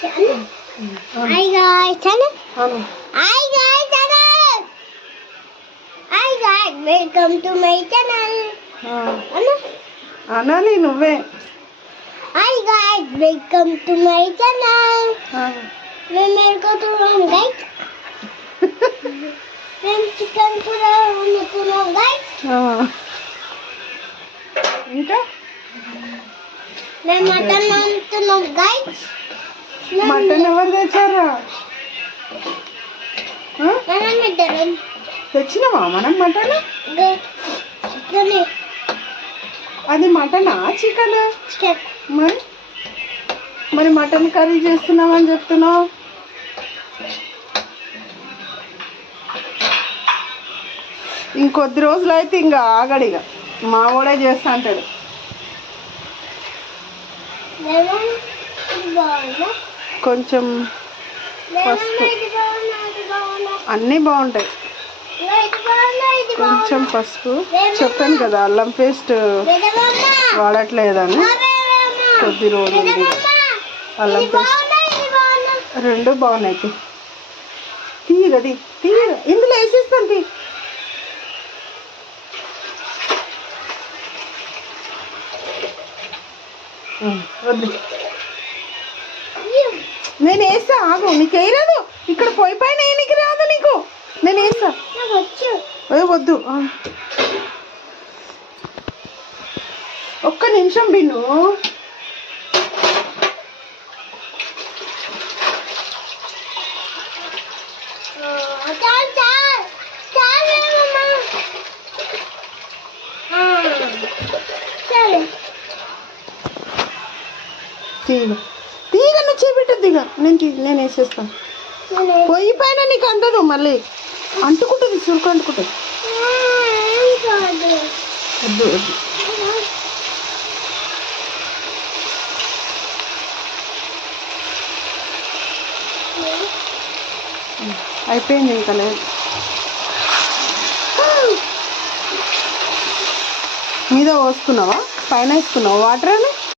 Hi guys, channel. Hi guys, channel. Hi guys, welcome to my channel. అనాలి నువ్వే. Hi guys, welcome to my channel. मैं मेरे को तो guys. मैं चिकन पूरा तो guys. ఇంకా मैं मटन तो guys. మటన్ ఎవరు తెచ్చారా? తెచ్చినవా మనం మటన్? అది మటనా చికెన్? మరి మటన్ కర్రీ చేస్తున్నామని చెప్తున్నావు. ఇంకొద్ది రోజులు అయితే ఇంకా ఆగడిగా మా వాడే చేస్తా అంటాడు. కొంచెం పసుపు, అన్నీ బాగుంటాయి. కొంచెం పసుపు, చెప్పాను కదా అల్లం పేస్ట్ వాడట్లేదని. కొద్ది రోజులు అల్లం పేస్ట్ రెండు బాగున్నాయి. తీయగది తీయగా ఇందులో వేసేస్తాను. తీ వద్దు, నేను వేస్తా. ఆగు, నీకు వేయరాదు. ఇక్కడ పొయ్యి పైన నీకు రాదు. నీకు నేను వేస్తా. వద్దు, ఒక్క నిమిషం బిన్ను. తీగ తీగ నువ్వు చేపెట్టద్దు. ఇక నేను వేసేస్తాను. పొయ్యి పైన నీకు అందదు, మళ్ళీ అంటుకుంటుంది. చురుకు అంటుకుంటుంది. వద్దు వద్దు. అయిపోయింది, ఇంకా లేదు. మీద పోసుకున్నావా? పైన వేసుకున్నావా వాటర్ అని?